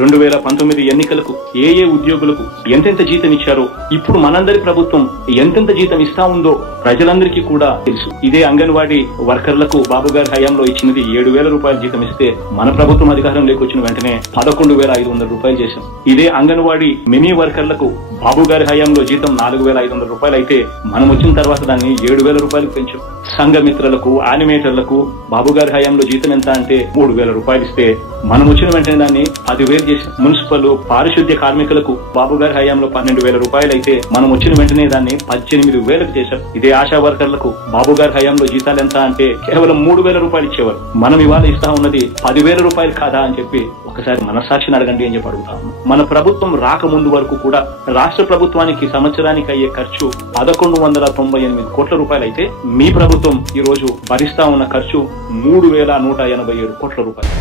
2019 ఎన్నికలకు ఏ ఉద్యోగులకు ఎంతెంత జీతం ఇచ్చారో, ఇప్పుడు మనందరి ప్రభుత్వం ఎంతెంత జీతం ఇస్తా ఉందో ప్రజలందరికీ కూడా తెలుసు. ఇదే అంగన్వాడీ వర్కర్లకు బాబు గారి హయాంలో ఇచ్చినది 7,000 రూపాయల జీతం ఇస్తే, మన ప్రభుత్వం అధికారంలోకి వచ్చిన వెంటనే 11,500 రూపాయలు చేశాం. ఇదే అంగన్వాడీ మినీ వర్కర్లకు బాబు గారి హయాంలో జీతం 4,500 రూపాయలు అయితే, మనం వచ్చిన తర్వాత దాన్ని 7,000 రూపాయలకు పెంచాం. సంఘమిత్రులకు, యానిమేటర్లకు బాబు గారి హయాంలో జీతం ఎంత అంటే 3,000 రూపాయలు ఇస్తే, మనం వచ్చిన వెంటనే దాన్ని 10,000 చేశాం. మున్సిపల్ పారిశుద్ధ్య కార్మికులకు బాబు గారి హయాంలో 12,000 రూపాయలు అయితే, మనం వచ్చిన వెంటనే దాన్ని 18,000కు చేశాం. ఇదే ఆశా వర్కర్లకు బాబు గారి హయాంలో జీతాలు ఎంత అంటే కేవలం 3,000 రూపాయలు ఇచ్చేవారు. మనం ఇవాళ ఇస్తా ఉన్నది 10,000 రూపాయలు కాదా అని చెప్పి ఒకసారి మనస్సాక్షిని అడగండి అని చెప్పి అడుగుతా ఉన్నాం. మన ప్రభుత్వం రాకముందు వరకు కూడా రాష్ట్ర ప్రభుత్వానికి సంవత్సరానికి అయ్యే ఖర్చు 1,198 కోట్ల రూపాయలు అయితే, మీ ప్రభుత్వం ఈ రోజు భరిస్తా ఉన్న ఖర్చు 3,187 కోట్ల రూపాయలు.